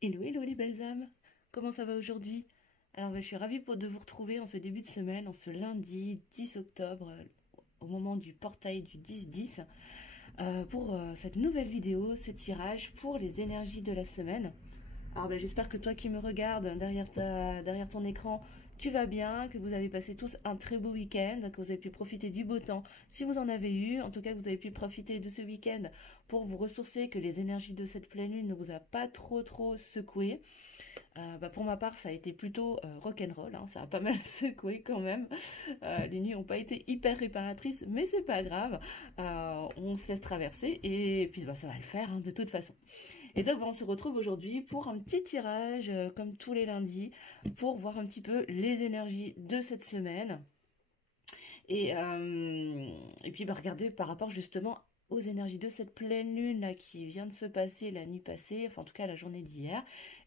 Hello, hello les belles âmes, comment ça va aujourd'hui? Alors je suis ravie de vous retrouver en ce début de semaine, en ce lundi 10 octobre, au moment du portail du 10-10, pour cette nouvelle vidéo, ce tirage pour les énergies de la semaine. Alors j'espère que toi qui me regardes derrière ton écran, tu vas bien, que vous avez passé tous un très beau week-end, que vous avez pu profiter du beau temps si vous en avez eu, en tout cas que vous avez pu profiter de ce week-end pour vous ressourcer, que les énergies de cette pleine lune ne vous a pas trop secoué. Pour ma part, ça a été plutôt rock'n'roll, hein, ça a pas mal secoué quand même. Les nuits n'ont pas été hyper réparatrices, mais c'est pas grave. On se laisse traverser et puis ça va le faire hein, de toute façon. Et donc on se retrouve aujourd'hui pour un petit tirage, comme tous les lundis, pour voir un petit peu les énergies de cette semaine. Et puis regarder par rapport justement aux énergies de cette pleine lune là qui vient de se passer la nuit passée, enfin en tout cas la journée d'hier.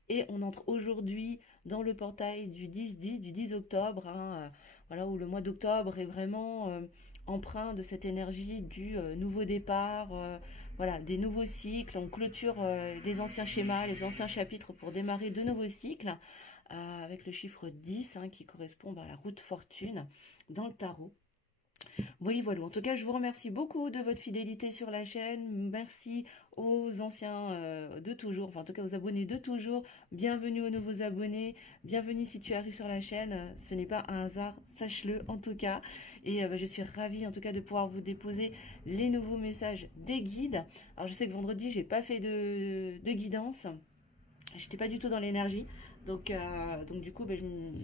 Et on entre aujourd'hui dans le portail du 10-10, du 10 octobre, hein, voilà, où le mois d'octobre est vraiment empreint de cette énergie du nouveau départ, voilà, des nouveaux cycles. On clôture les anciens schémas, les anciens chapitres pour démarrer de nouveaux cycles, avec le chiffre 10 hein, qui correspond à la route fortune dans le tarot. Oui, voilà. En tout cas, je vous remercie beaucoup de votre fidélité sur la chaîne. Merci aux anciens de toujours, enfin en tout cas aux abonnés de toujours. Bienvenue aux nouveaux abonnés. Bienvenue si tu arrives sur la chaîne. Ce n'est pas un hasard, sache-le en tout cas. Et je suis ravie en tout cas de pouvoir vous déposer les nouveaux messages des guides. Alors je sais que vendredi, j'ai pas fait de guidance. J'étais pas du tout dans l'énergie. Donc du coup,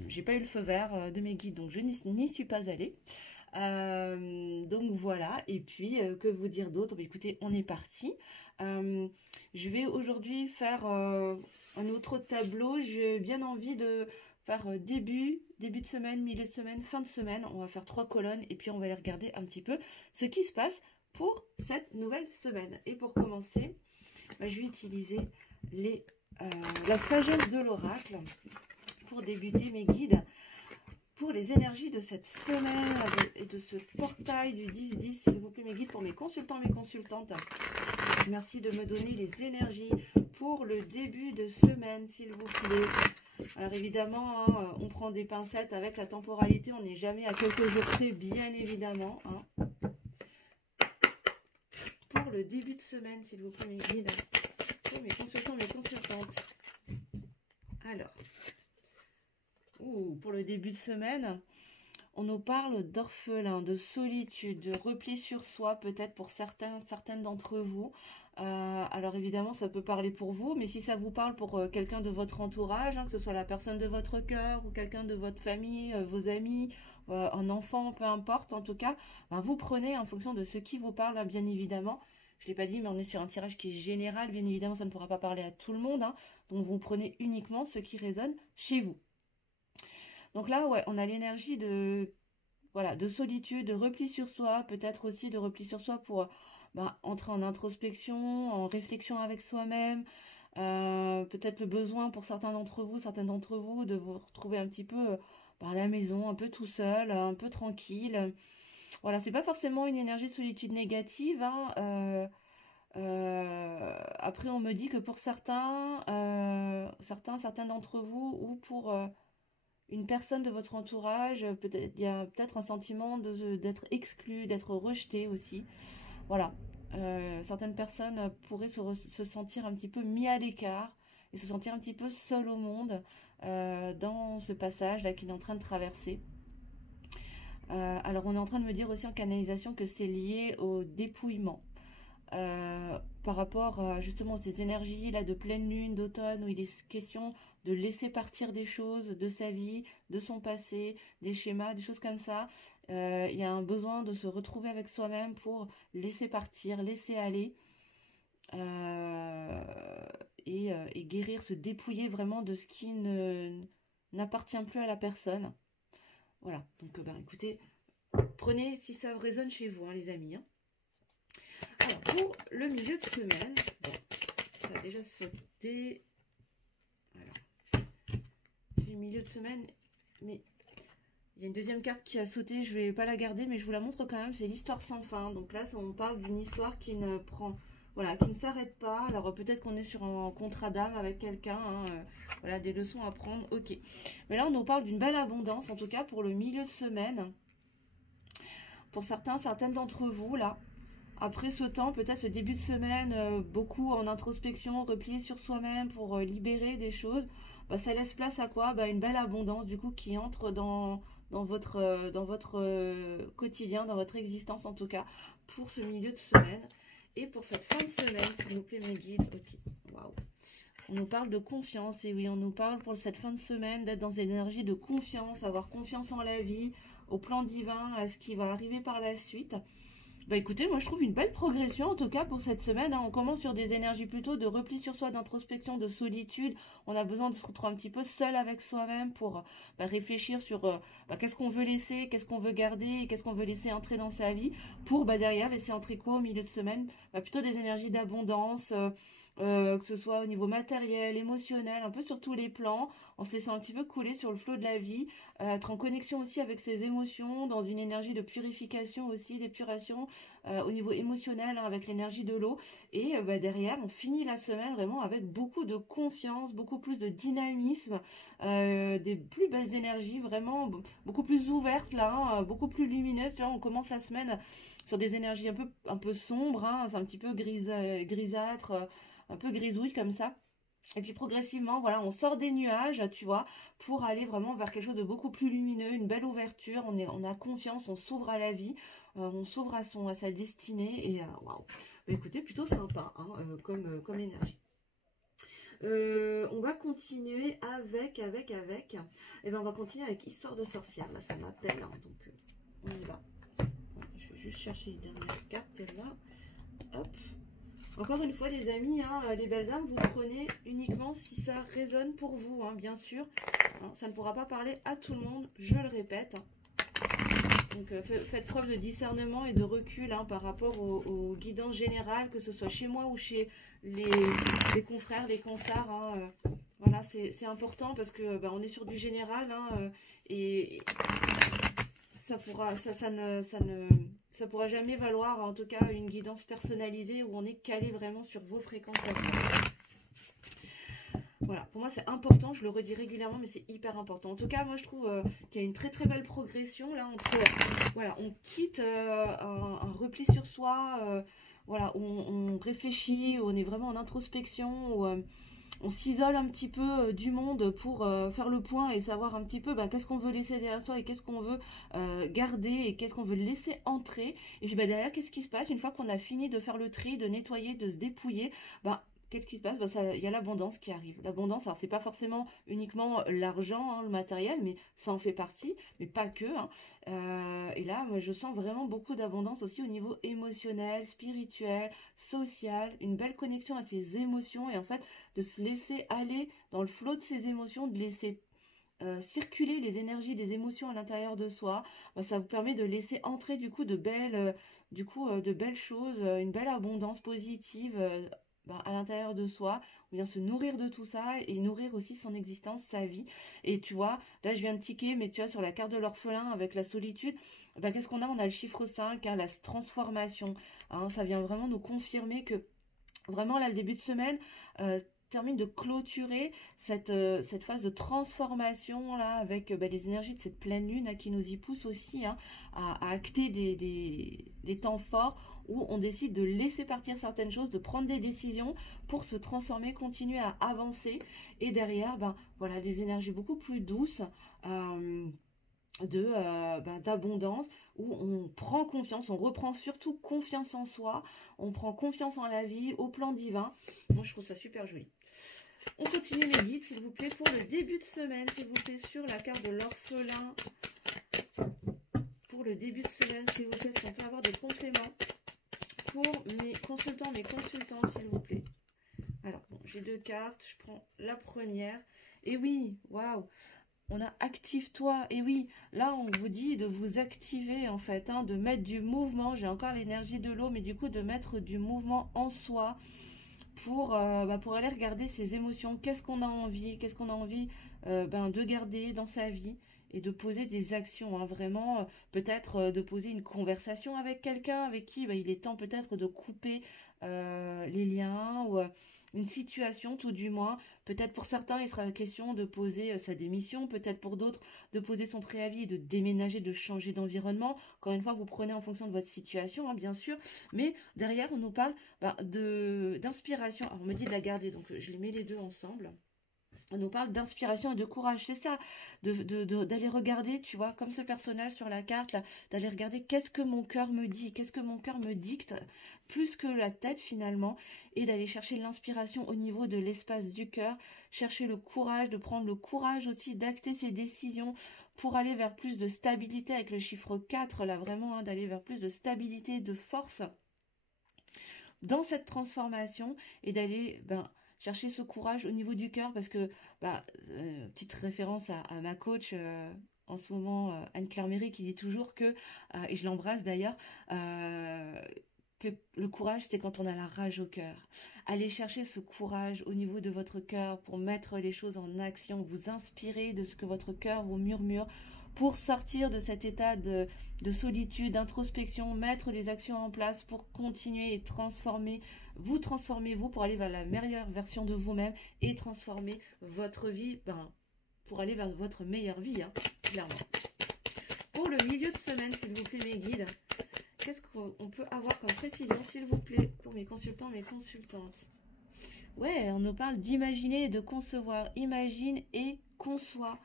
j'ai pas eu le feu vert de mes guides. Donc je n'y suis pas allée. Donc voilà, et puis que vous dire d'autre? Écoutez, on est parti. Je vais aujourd'hui faire un autre tableau. J'ai bien envie de faire début de semaine, milieu de semaine, fin de semaine. On va faire 3 colonnes et puis on va aller regarder un petit peu ce qui se passe pour cette nouvelle semaine. Et pour commencer, je vais utiliser la sagesse de l'oracle pour débuter mes guides. Pour les énergies de cette semaine et de ce portail du 10-10, s'il vous plaît, mes guides, pour mes consultants, mes consultantes. Merci de me donner les énergies pour le début de semaine, s'il vous plaît. Alors évidemment, hein, on prend des pincettes avec la temporalité, on n'est jamais à quelques jours près, bien évidemment. Hein. Pour le début de semaine, s'il vous plaît, mes guides, pour mes consultants, mes consultantes. Alors, pour le début de semaine, on nous parle d'orphelin, de solitude, de repli sur soi, peut-être pour certaines d'entre vous. Alors évidemment, ça peut parler pour vous, mais si ça vous parle pour quelqu'un de votre entourage, hein, que ce soit la personne de votre cœur ou quelqu'un de votre famille, vos amis, un enfant, peu importe, en tout cas, vous prenez en fonction de ce qui vous parle, hein, bien évidemment. Je ne l'ai pas dit, mais on est sur un tirage qui est général. Bien évidemment, ça ne pourra pas parler à tout le monde. Hein, donc, vous prenez uniquement ce qui résonne chez vous. Donc là, ouais, on a l'énergie de, voilà, de solitude, de repli sur soi, peut-être aussi de repli sur soi pour entrer en introspection, en réflexion avec soi-même. Peut-être le besoin pour certaines d'entre vous, de vous retrouver un petit peu à la maison, un peu tout seul, un peu tranquille. Voilà, c'est pas forcément une énergie de solitude négative. Hein, après, on me dit que pour certains d'entre vous, ou pour une personne de votre entourage, peut-être il y a peut-être un sentiment d'être exclu, d'être rejeté aussi. Voilà. Certaines personnes pourraient se sentir un petit peu mis à l'écart et se sentir un petit peu seul au monde dans ce passage là qu'il est en train de traverser. Alors on est en train de me dire aussi en canalisation que c'est lié au dépouillement. Par rapport justement à ces énergies là de pleine lune, d'automne, où il est question de laisser partir des choses de sa vie, de son passé, des schémas, des choses comme ça. Il y a un besoin de se retrouver avec soi-même pour laisser partir, laisser aller et guérir, se dépouiller vraiment de ce qui n'appartient plus à la personne. Voilà, donc écoutez, prenez si ça résonne chez vous, hein, les amis. Hein. Alors, pour le milieu de semaine, bon, ça a déjà sauté. Alors, j'ai le milieu de semaine, mais il y a une deuxième carte qui a sauté, je ne vais pas la garder, mais je vous la montre quand même, c'est l'histoire sans fin. Donc là, on parle d'une histoire qui ne prend voilà, qui ne s'arrête pas. Alors peut-être qu'on est sur un contrat d'âme avec quelqu'un, hein, voilà, des leçons à prendre, ok. Mais là, on nous parle d'une belle abondance, en tout cas pour le milieu de semaine. Pour certains, certaines d'entre vous, là, après ce temps, peut-être ce début de semaine, beaucoup en introspection, replié sur soi-même pour libérer des choses, bah, ça laisse place à quoi? Bah, une belle abondance, du coup, qui entre dans votre quotidien, dans votre existence en tout cas, pour ce milieu de semaine. Et pour cette fin de semaine, s'il vous plaît, mes guides, ok, waouh. On nous parle de confiance, et oui, on nous parle pour cette fin de semaine d'être dans une énergie de confiance, avoir confiance en la vie, au plan divin, à ce qui va arriver par la suite. Bah écoutez, moi je trouve une belle progression en tout cas pour cette semaine, hein. On commence sur des énergies plutôt de repli sur soi, d'introspection, de solitude. On a besoin de se retrouver un petit peu seul avec soi-même pour réfléchir sur qu'est-ce qu'on veut laisser, qu'est-ce qu'on veut garder, qu'est-ce qu'on veut laisser entrer dans sa vie pour derrière laisser entrer quoi au milieu de semaine, plutôt des énergies d'abondance, que ce soit au niveau matériel, émotionnel, un peu sur tous les plans, en se laissant un petit peu couler sur le flot de la vie, être en connexion aussi avec ses émotions, dans une énergie de purification aussi, d'épuration, au niveau émotionnel, hein, avec l'énergie de l'eau. Et derrière, on finit la semaine vraiment avec beaucoup de confiance, beaucoup plus de dynamisme, des plus belles énergies, vraiment beaucoup plus ouvertes là, hein, beaucoup plus lumineuses. Tu vois, on commence la semaine sur des énergies un peu sombres, hein, c'est un petit peu grisâtre, un peu grisouille comme ça. Et puis progressivement, voilà, on sort des nuages, tu vois, pour aller vraiment vers quelque chose de beaucoup plus lumineux, une belle ouverture, on a confiance, on s'ouvre à la vie, on s'ouvre à sa destinée, et waouh, écoutez, plutôt sympa, hein, comme énergie. On va continuer avec, et ben on va continuer avec Histoire de sorcière, là ça m'appelle, hein, donc on y va. Je vais juste chercher les dernières cartes, là, hop. Encore une fois, les amis, hein, les belles âmes, vous prenez uniquement si ça résonne pour vous, hein, bien sûr. Hein, ça ne pourra pas parler à tout le monde, je le répète. Donc, faites preuve de discernement et de recul, hein, par rapport aux guidances générales, que ce soit chez moi ou chez les confrères, les consards. Hein, voilà, c'est important parce que on est sur du général, hein, et ça pourra jamais valoir, en tout cas, une guidance personnalisée où on est calé vraiment sur vos fréquences à vous. Voilà, pour moi c'est important, je le redis régulièrement, mais c'est hyper important. En tout cas, moi je trouve qu'il y a une très très belle progression là entre, voilà, on quitte un repli sur soi, voilà, on réfléchit, on est vraiment en introspection, où, on s'isole un petit peu du monde pour faire le point et savoir un petit peu qu'est-ce qu'on veut laisser derrière soi et qu'est-ce qu'on veut garder et qu'est-ce qu'on veut laisser entrer. Et puis derrière, qu'est-ce qui se passe une fois qu'on a fini de faire le tri, de nettoyer, de se dépouiller, qu'est-ce qui se passe? Il y a l'abondance qui arrive. L'abondance, alors c'est pas forcément uniquement l'argent, hein, le matériel, mais ça en fait partie, mais pas que. Hein. Et là, moi, je sens vraiment beaucoup d'abondance aussi au niveau émotionnel, spirituel, social, une belle connexion à ses émotions et en fait, de se laisser aller dans le flot de ses émotions, de laisser circuler les énergies des émotions à l'intérieur de soi, ça vous permet de laisser entrer du coup de belles choses, une belle abondance positive à l'intérieur de soi. On vient se nourrir de tout ça et nourrir aussi son existence, sa vie. Et tu vois, là je viens de tiquer, mais tu vois, sur la carte de l'orphelin avec la solitude, qu'est-ce qu'on a? On a le chiffre 5, hein, la transformation. Hein, ça vient vraiment nous confirmer que vraiment là, le début de semaine, termine de clôturer cette phase de transformation là avec les énergies de cette pleine lune, hein, qui nous y pousse aussi, hein, à acter des temps forts où on décide de laisser partir certaines choses, de prendre des décisions pour se transformer, continuer à avancer, et derrière voilà, des énergies beaucoup plus douces, d'abondance, où on prend confiance, on reprend surtout confiance en soi, on prend confiance en la vie, au plan divin. Moi je trouve ça super joli. On continue mes guides, s'il vous plaît, pour le début de semaine, s'il vous plaît, sur la carte de l'orphelin. Pour le début de semaine, s'il vous plaît, est-ce qu'on peut avoir des compléments pour mes consultants, s'il vous plaît. Alors, bon, j'ai deux cartes, je prends la première. Et oui, waouh, on a active-toi. Et oui, là, on vous dit de vous activer, en fait, hein, de mettre du mouvement. J'ai encore l'énergie de l'eau, mais du coup, de mettre du mouvement en soi pour aller regarder ses émotions. Qu'est-ce qu'on a envie de garder dans sa vie, et de poser des actions, hein, vraiment, peut-être de poser une conversation avec quelqu'un avec qui il est temps peut-être de couper les liens ou une situation, tout du moins. Peut-être pour certains, il sera question de poser sa démission, peut-être pour d'autres, de poser son préavis, de déménager, de changer d'environnement. Encore une fois, vous prenez en fonction de votre situation, hein, bien sûr. Mais derrière, on nous parle d'inspiration. Alors, on me dit de la garder, donc je les mets les deux ensemble. On nous parle d'inspiration et de courage, c'est ça, d'aller regarder, tu vois, comme ce personnage sur la carte, là, d'aller regarder qu'est-ce que mon cœur me dit, qu'est-ce que mon cœur me dicte, plus que la tête finalement, et d'aller chercher l'inspiration au niveau de l'espace du cœur, chercher le courage, de prendre le courage aussi d'acter ses décisions pour aller vers plus de stabilité avec le chiffre 4, là vraiment, hein, d'aller vers plus de stabilité, de force dans cette transformation et d'aller chercher ce courage au niveau du cœur parce que, petite référence à ma coach en ce moment, Anne-Claire Méry, qui dit toujours que, et je l'embrasse d'ailleurs, que le courage, c'est quand on a la rage au cœur. Allez chercher ce courage au niveau de votre cœur pour mettre les choses en action, vous inspirer de ce que votre cœur vous murmure, pour sortir de cet état de solitude, d'introspection, mettre les actions en place pour continuer et transformer vous pour aller vers la meilleure version de vous-même et transformer votre vie pour aller vers votre meilleure vie, hein, clairement. Pour le milieu de semaine, s'il vous plaît, mes guides, qu'est-ce qu'on peut avoir comme précision, s'il vous plaît, pour mes consultants, mes consultantes? Ouais, on nous parle d'imaginer et de concevoir. Imagine et conçois.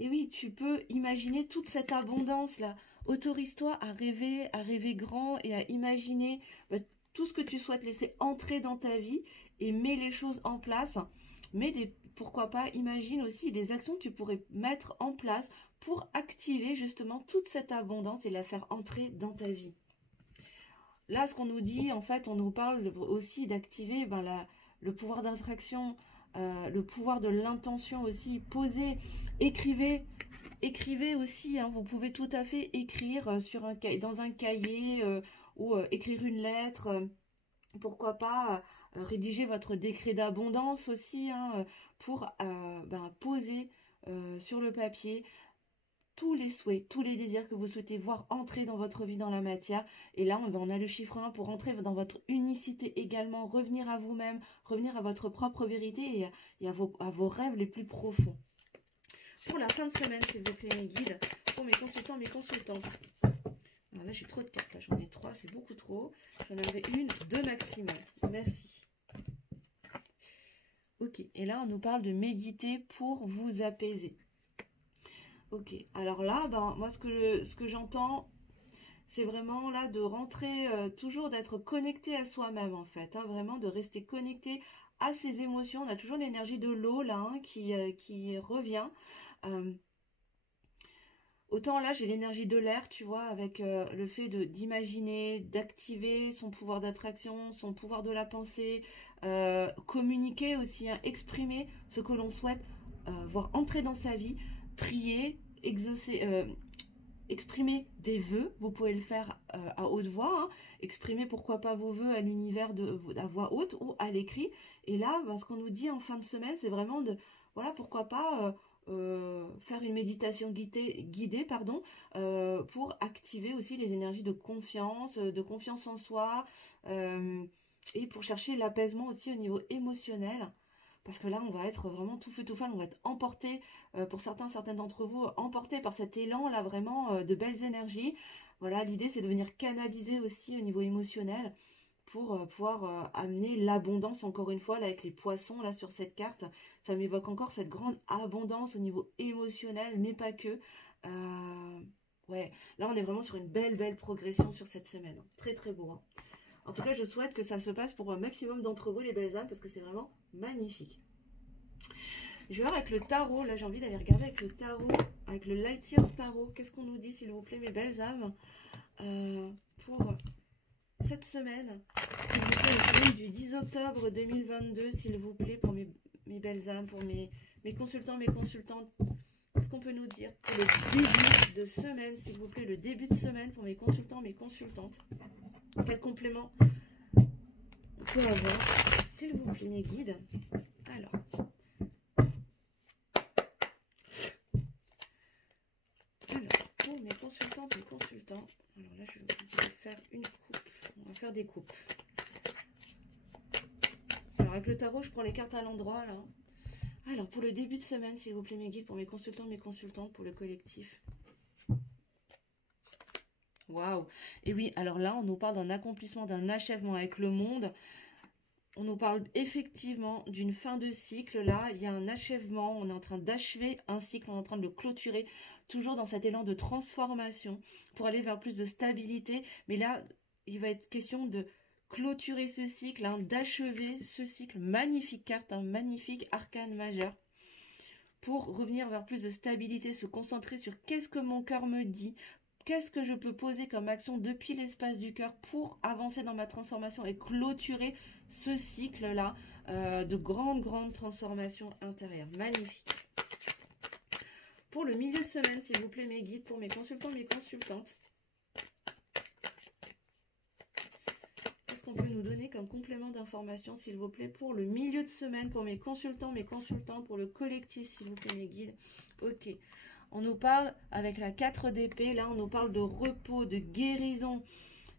Et oui, tu peux imaginer toute cette abondance-là. Autorise-toi à rêver grand et à imaginer tout ce que tu souhaites laisser entrer dans ta vie et mets les choses en place. Pourquoi pas, imagine aussi les actions que tu pourrais mettre en place pour activer justement toute cette abondance et la faire entrer dans ta vie. Là, ce qu'on nous dit, en fait, on nous parle aussi d'activer le pouvoir d'attraction, le pouvoir de l'intention aussi. Posez, écrivez aussi, hein, vous pouvez tout à fait écrire dans un cahier ou écrire une lettre. Pourquoi pas rédiger votre décret d'abondance aussi, hein, pour poser sur le papier tous les souhaits, tous les désirs que vous souhaitez voir entrer dans votre vie, dans la matière. Et là, on a le chiffre 1 pour entrer dans votre unicité également, revenir à vous-même, revenir à votre propre vérité et à vos rêves les plus profonds. Pour la fin de semaine, s'il vous plaît, mes guides, pour mes consultants, mes consultantes. Alors là, j'ai trop de cartes, là j'en ai 3, c'est beaucoup trop. J'en avais 2 maximum. Merci. Ok, et là, on nous parle de méditer pour vous apaiser. Ok, alors là, moi ce que j'entends, c'est vraiment là de rentrer, toujours d'être connecté à soi-même en fait, hein, vraiment de rester connecté à ses émotions. On a toujours l'énergie de l'eau là, hein, qui revient. Autant là j'ai l'énergie de l'air, tu vois, avec le fait d'imaginer, d'activer son pouvoir d'attraction, son pouvoir de la pensée, communiquer aussi, hein, exprimer ce que l'on souhaite voir entrer dans sa vie. Prier, exprimer des vœux, vous pouvez le faire à haute voix, hein, exprimer pourquoi pas vos vœux à l'univers à voix haute ou à l'écrit. Et là, ce qu'on nous dit en fin de semaine, c'est vraiment pourquoi pas faire une méditation guidée pour activer aussi les énergies de confiance en soi, et pour chercher l'apaisement aussi au niveau émotionnel. Parce que là, on va être vraiment tout feu, tout flamme, on va être emporté, pour certaines d'entre vous, emporté par cet élan, là, vraiment, de belles énergies. Voilà, l'idée, c'est de venir canaliser aussi au niveau émotionnel pour pouvoir amener l'abondance, encore une fois, là, avec les poissons, là, sur cette carte. Ça m'évoque encore cette grande abondance au niveau émotionnel, mais pas que. Ouais, là, on est vraiment sur une belle progression sur cette semaine. Très, très beau, hein. En tout cas, je souhaite que ça se passe pour un maximum d'entre vous, les belles âmes, parce que c'est vraiment magnifique. Je vais voir avec le tarot. Là, j'ai envie d'aller regarder avec le tarot, avec le Light Years Tarot. Qu'est-ce qu'on nous dit, s'il vous plaît, mes belles âmes, pour cette semaine, s'il vous plaît, la semaine du 10 octobre 2022, s'il vous plaît, pour mes belles âmes, pour mes consultants, mes consultantes. Qu'est-ce qu'on peut nous dire pour le début de semaine, s'il vous plaît, le début de semaine pour mes consultants, mes consultantes? Quel complément on peut avoir, s'il vous plaît, mes guides? Alors, pour mes consultantes, mes consultants, alors là, je vais faire une coupe. On va faire des coupes. avec le tarot, je prends les cartes à l'endroit, là. Alors, pour le début de semaine, s'il vous plaît, mes guides, pour mes consultants, mes consultantes, pour le collectif. Waouh! Et oui, alors là, on nous parle d'un accomplissement, d'un achèvement avec le monde. On nous parle effectivement d'une fin de cycle. Là, il y a un achèvement. On est en train d'achever un cycle. On est en train de le clôturer. Toujours dans cet élan de transformation pour aller vers plus de stabilité. Mais là, il va être question de clôturer ce cycle, hein, d'achever ce cycle. Magnifique carte, un magnifique arcane majeur. Pour revenir vers plus de stabilité, se concentrer sur qu'est-ce que mon cœur me dit. Qu'est-ce que je peux poser comme action depuis l'espace du cœur pour avancer dans ma transformation et clôturer ce cycle-là de grande transformation intérieure. Magnifique. Pour le milieu de semaine, s'il vous plaît, mes guides, pour mes consultants, mes consultantes. Qu'est-ce qu'on peut nous donner comme complément d'information, s'il vous plaît, pour le milieu de semaine, pour mes consultants, mes consultantes, pour le collectif, s'il vous plaît, mes guides. Ok. On nous parle, avec la 4 d'épée, là, on nous parle de repos, de guérison.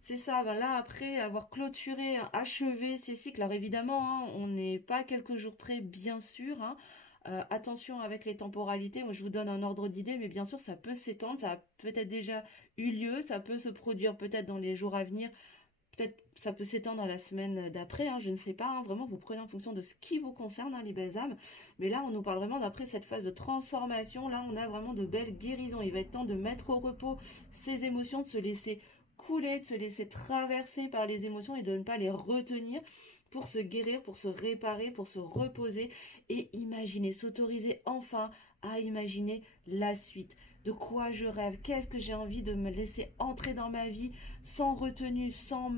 C'est ça, ben là, après avoir clôturé, achevé ces cycles, alors évidemment, hein, on n'est pas quelques jours près, bien sûr. Hein. Attention avec les temporalités, moi je vous donne un ordre d'idée, mais bien sûr, ça peut s'étendre, ça a peut-être déjà eu lieu, ça peut se produire peut-être dans les jours à venir, peut-être ça peut s'étendre à la semaine d'après, hein, je ne sais pas, hein, vraiment vous prenez en fonction de ce qui vous concerne, hein, les belles âmes. Mais là on nous parle vraiment d'après cette phase de transformation, là on a vraiment de belles guérisons. Il va être temps de mettre au repos ces émotions, de se laisser couler, de se laisser traverser par les émotions et de ne pas les retenir pour se guérir, pour se réparer, pour se reposer et imaginer, s'autoriser enfin à imaginer la suite. De quoi je rêve, qu'est-ce que j'ai envie de me laisser entrer dans ma vie sans retenue, sans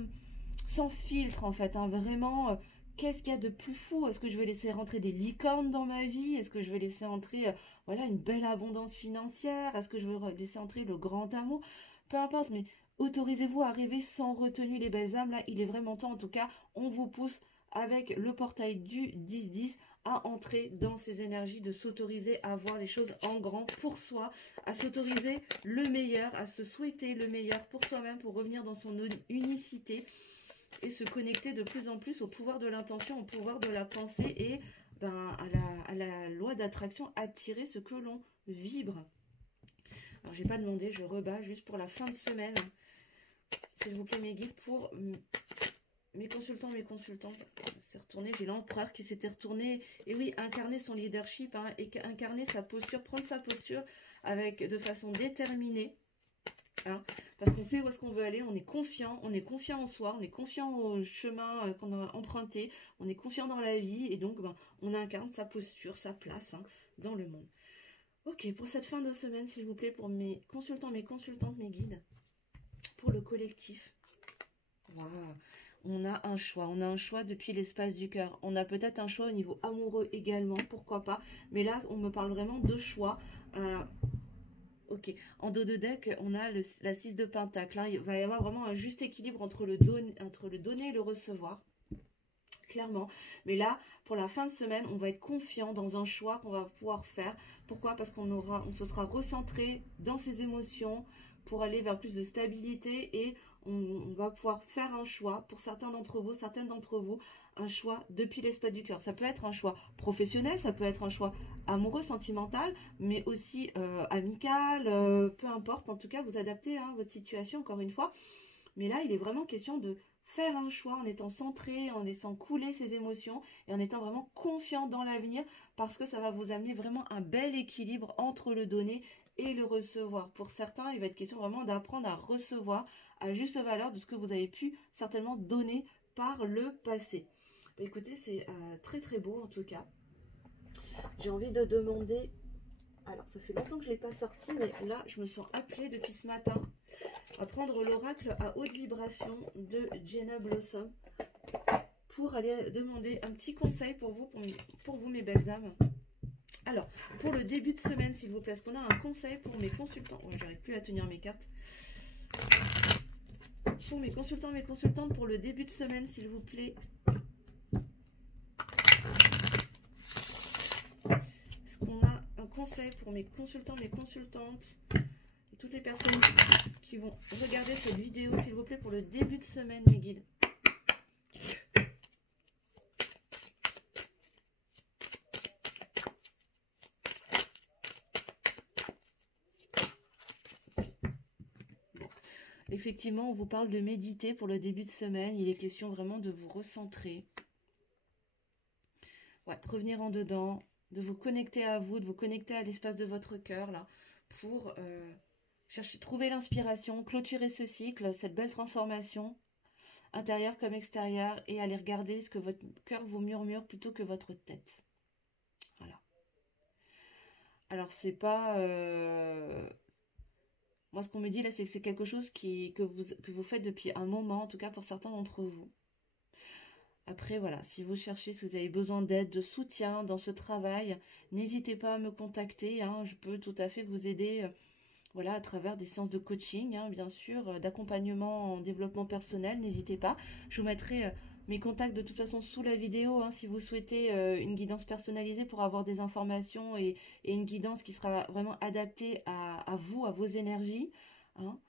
filtre en fait, hein, vraiment, qu'est-ce qu'il y a de plus fou? Est-ce que je vais laisser rentrer des licornes dans ma vie? Est-ce que je vais laisser entrer voilà, une belle abondance financière? Est-ce que je vais laisser entrer le grand amour? Peu importe, mais autorisez-vous à rêver sans retenue, les belles âmes. Là, il est vraiment temps, en tout cas, on vous pousse avec le portail du 10-10 à entrer dans ces énergies, de s'autoriser à voir les choses en grand pour soi, à s'autoriser le meilleur, à se souhaiter le meilleur pour soi-même, pour revenir dans son unicité et se connecter de plus en plus au pouvoir de l'intention, au pouvoir de la pensée et ben, à la loi d'attraction, attirer ce que l'on vibre. Alors, j'ai pas demandé, je rebats juste pour la fin de semaine. S'il vous plaît, mes guides, pour mes consultants, mes consultantes. C'est retourné, j'ai l'empereur qui s'était retourné. Et oui, incarner son leadership, hein, et incarner sa posture, prendre sa posture de façon déterminée. Hein, parce qu'on sait où est-ce qu'on veut aller, on est confiant en soi, on est confiant au chemin qu'on a emprunté, on est confiant dans la vie et donc ben, on incarne sa posture, sa place, hein, dans le monde. Ok, pour cette fin de semaine, s'il vous plaît, pour mes consultants, mes consultantes, mes guides, pour le collectif. Waouh, on a un choix depuis l'espace du cœur. On a peut-être un choix au niveau amoureux également, pourquoi pas. Mais là, on me parle vraiment de choix. Ok, en dos de deck, on a la 6 de pentacle. Hein. Il va y avoir vraiment un juste équilibre entre le donner et le recevoir. Clairement. Mais là, pour la fin de semaine, on va être confiant dans un choix qu'on va pouvoir faire. Pourquoi? Parce on se sera recentré dans ses émotions pour aller vers plus de stabilité et on va pouvoir faire un choix pour certaines d'entre vous, un choix depuis l'espace du cœur. Ça peut être un choix professionnel, ça peut être un choix amoureux, sentimental, mais aussi amical, peu importe. En tout cas, vous adaptez hein, votre situation, encore une fois. Mais là, il est vraiment question de faire un choix en étant centré, en laissant couler ses émotions et en étant vraiment confiant dans l'avenir parce que ça va vous amener vraiment un bel équilibre entre le donner et le recevoir. Pour certains, il va être question vraiment d'apprendre à recevoir à juste valeur de ce que vous avez pu certainement donner par le passé. Bah, écoutez, c'est très très beau en tout cas. J'ai envie de demander... Alors, ça fait longtemps que je ne l'ai pas sorti, mais là, je me sens appelée depuis ce matin à prendre l'oracle à haute vibration de Jenna Blossom pour aller demander un petit conseil pour vous mes belles âmes. Alors, pour le début de semaine, s'il vous plaît, est-ce qu'on a un conseil pour mes consultants? Ouais, j'arrive plus à tenir mes cartes. Pour mes consultants, mes consultantes, pour le début de semaine, s'il vous plaît. Est-ce qu'on a un conseil pour mes consultants, mes consultantes et toutes les personnes qui vont regarder cette vidéo, s'il vous plaît, pour le début de semaine, mes guides? Effectivement, on vous parle de méditer pour le début de semaine. Il est question vraiment de vous recentrer. Ouais, de revenir en dedans, de vous connecter à vous, de vous connecter à l'espace de votre cœur, là, pour chercher, trouver l'inspiration, clôturer ce cycle, cette belle transformation, intérieure comme extérieure, et aller regarder ce que votre cœur vous murmure plutôt que votre tête. Voilà. Alors, c'est pas... Moi, ce qu'on me dit là, c'est que c'est quelque chose que vous faites depuis un moment, en tout cas pour certains d'entre vous. Après, voilà, si vous cherchez, si vous avez besoin d'aide, de soutien dans ce travail, n'hésitez pas à me contacter. Hein, je peux tout à fait vous aider voilà, à travers des séances de coaching, hein, bien sûr, d'accompagnement en développement personnel. N'hésitez pas. Je vous mettrai mes contacts de toute façon sous la vidéo hein, si vous souhaitez une guidance personnalisée pour avoir des informations et une guidance qui sera vraiment adaptée à vous, à vos énergies. Hein.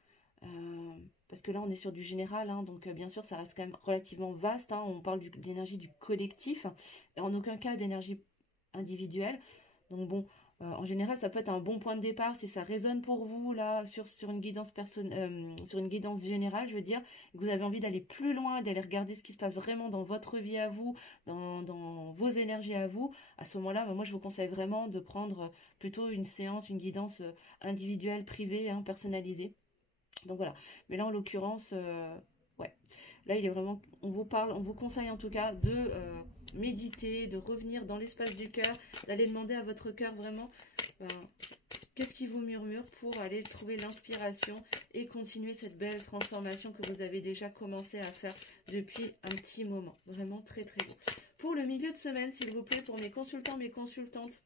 Parce que là, on est sur du général, hein, donc bien sûr, ça reste quand même relativement vaste. Hein, on parle de l'énergie du collectif, et en aucun cas d'énergie individuelle. Donc bon, en général, ça peut être un bon point de départ si ça résonne pour vous là sur une guidance sur une guidance générale, je veux dire, et que vous avez envie d'aller plus loin, d'aller regarder ce qui se passe vraiment dans votre vie à vous, dans vos énergies à vous. À ce moment-là, moi, je vous conseille vraiment de prendre plutôt une séance, une guidance individuelle, privée, hein, personnalisée. Donc voilà, mais là en l'occurrence, ouais, là il est vraiment, on vous conseille en tout cas de méditer, de revenir dans l'espace du cœur, d'aller demander à votre cœur vraiment qu'est-ce qui vous murmure pour aller trouver l'inspiration et continuer cette belle transformation que vous avez déjà commencé à faire depuis un petit moment. Vraiment très très beau. Pour le milieu de semaine, s'il vous plaît, pour mes consultants, mes consultantes,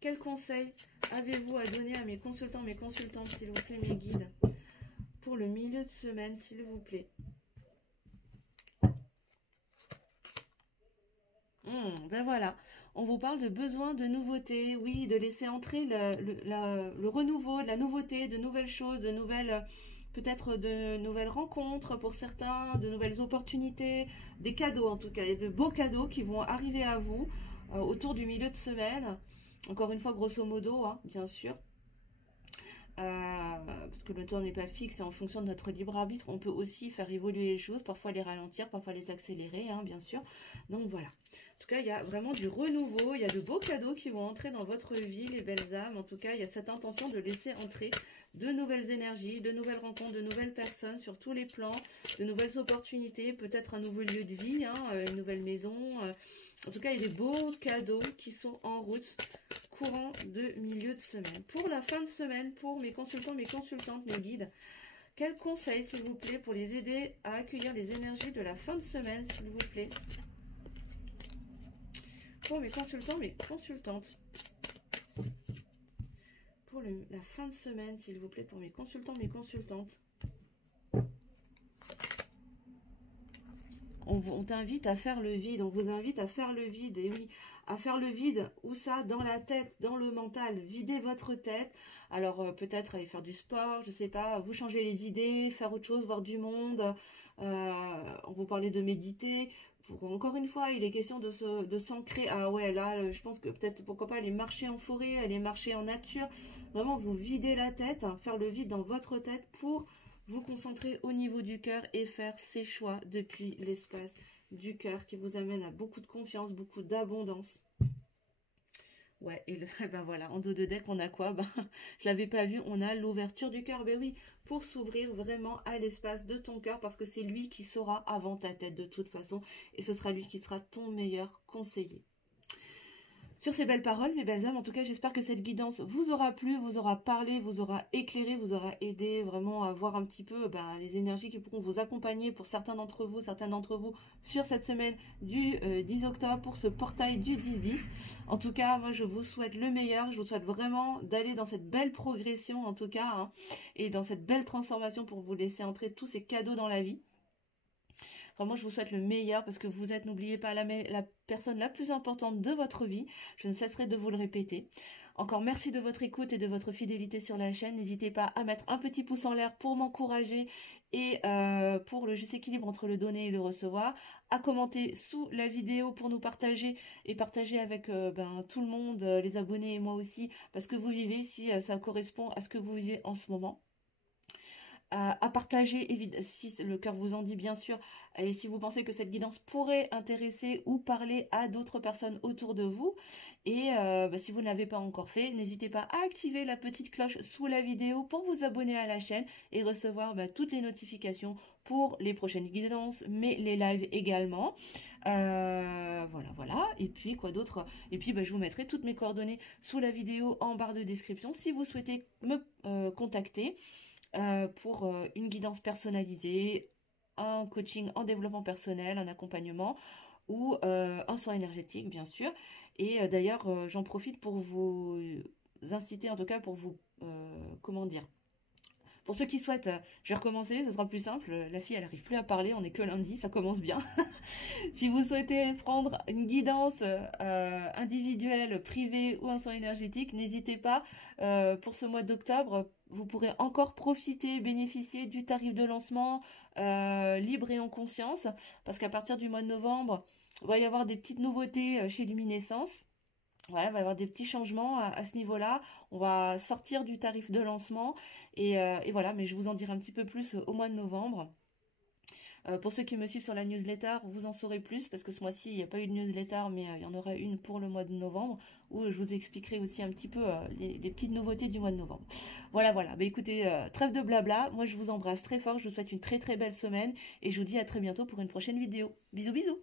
quels conseils avez-vous à donner à mes consultants, mes consultantes, s'il vous plaît, mes guides, pour le milieu de semaine, s'il vous plaît? Ben voilà, on vous parle de besoin de nouveautés, oui, de laisser entrer le renouveau, de la nouveauté, de nouvelles choses, de nouvelles, peut-être de nouvelles rencontres pour certains, de nouvelles opportunités, des cadeaux en tout cas, et de beaux cadeaux qui vont arriver à vous autour du milieu de semaine. Encore une fois, grosso modo, hein, bien sûr. Parce que le temps n'est pas fixe et en fonction de notre libre arbitre, on peut aussi faire évoluer les choses, parfois les ralentir, parfois les accélérer, hein, bien sûr. Donc voilà. En tout cas, il y a vraiment du renouveau, il y a de beaux cadeaux qui vont entrer dans votre vie, les belles âmes. En tout cas, il y a cette intention de laisser entrer de nouvelles énergies, de nouvelles rencontres, de nouvelles personnes sur tous les plans, de nouvelles opportunités, peut-être un nouveau lieu de vie, hein, une nouvelle maison. En tout cas, il y a des beaux cadeaux qui sont en route courant de milieu de semaine. Pour la fin de semaine, pour mes consultants, mes consultantes, mes guides, quels conseils, s'il vous plaît, pour les aider à accueillir les énergies de la fin de semaine, s'il vous plaît? Pour mes consultants, mes consultantes. Pour la fin de semaine, s'il vous plaît, pour mes consultants, mes consultantes. On t'invite à faire le vide, on vous invite à faire le vide, et oui, à faire le vide, où ça? Dans la tête, dans le mental, videz votre tête. Alors peut-être aller faire du sport, je sais pas, vous changer les idées, faire autre chose, voir du monde, on vous parlait de méditer. Encore une fois, il est question de s'ancrer. Ah ouais, là, je pense que peut-être, pourquoi pas, aller marcher en forêt, aller marcher en nature. Vraiment, vous videz la tête, hein, faire le vide dans votre tête pour vous concentrer au niveau du cœur et faire ces choix depuis l'espace du cœur qui vous amène à beaucoup de confiance, beaucoup d'abondance. Ouais, et ben voilà, en dos de deck, on a quoi? Ben, je l'avais pas vu, on a l'ouverture du cœur. Ben oui, pour s'ouvrir vraiment à l'espace de ton cœur, parce que c'est lui qui saura avant ta tête de toute façon, et ce sera lui qui sera ton meilleur conseiller. Sur ces belles paroles, mes belles âmes, en tout cas, j'espère que cette guidance vous aura plu, vous aura parlé, vous aura éclairé, vous aura aidé vraiment à voir un petit peu les énergies qui pourront vous accompagner pour certains d'entre vous, sur cette semaine du 10 octobre pour ce portail du 10-10. En tout cas, moi, je vous souhaite le meilleur. Je vous souhaite vraiment d'aller dans cette belle progression, en tout cas, hein, et dans cette belle transformation pour vous laisser entrer tous ces cadeaux dans la vie. Vraiment, je vous souhaite le meilleur parce que vous êtes, n'oubliez pas, la personne la plus importante de votre vie. Je ne cesserai de vous le répéter. Encore merci de votre écoute et de votre fidélité sur la chaîne. N'hésitez pas à mettre un petit pouce en l'air pour m'encourager et pour le juste équilibre entre le donner et le recevoir. À commenter sous la vidéo pour nous partager et partager avec tout le monde, les abonnés et moi aussi, parce que vous vivez, si ça correspond à ce que vous vivez en ce moment. à partager si le cœur vous en dit bien sûr, et si vous pensez que cette guidance pourrait intéresser ou parler à d'autres personnes autour de vous. Et si vous ne l'avez pas encore fait, n'hésitez pas à activer la petite cloche sous la vidéo pour vous abonner à la chaîne et recevoir toutes les notifications pour les prochaines guidances, mais les lives également. Voilà. Et puis quoi d'autre? Et puis je vous mettrai toutes mes coordonnées sous la vidéo en barre de description si vous souhaitez me contacter pour une guidance personnalisée, un coaching en développement personnel, un accompagnement ou un soin énergétique bien sûr. Et d'ailleurs j'en profite pour vous inciter, en tout cas pour vous, comment dire, pour ceux qui souhaitent, je vais recommencer, ce sera plus simple. La fille, elle arrive plus à parler, on est que lundi, ça commence bien. Si vous souhaitez prendre une guidance individuelle, privée ou un soin énergétique, n'hésitez pas. Pour ce mois d'octobre, vous pourrez encore profiter, bénéficier du tarif de lancement libre et en conscience, parce qu'à partir du mois de novembre, il va y avoir des petites nouveautés chez Luminescence. Ouais, il va y avoir des petits changements à ce niveau-là. On va sortir du tarif de lancement et voilà, mais je vous en dirai un petit peu plus au mois de novembre. Pour ceux qui me suivent sur la newsletter, vous en saurez plus parce que ce mois-ci, il n'y a pas eu de newsletter, mais il y en aura une pour le mois de novembre où je vous expliquerai aussi un petit peu les petites nouveautés du mois de novembre. Voilà. Bah, écoutez, trêve de blabla. Moi, je vous embrasse très fort. Je vous souhaite une très très belle semaine et je vous dis à très bientôt pour une prochaine vidéo. Bisous, bisous.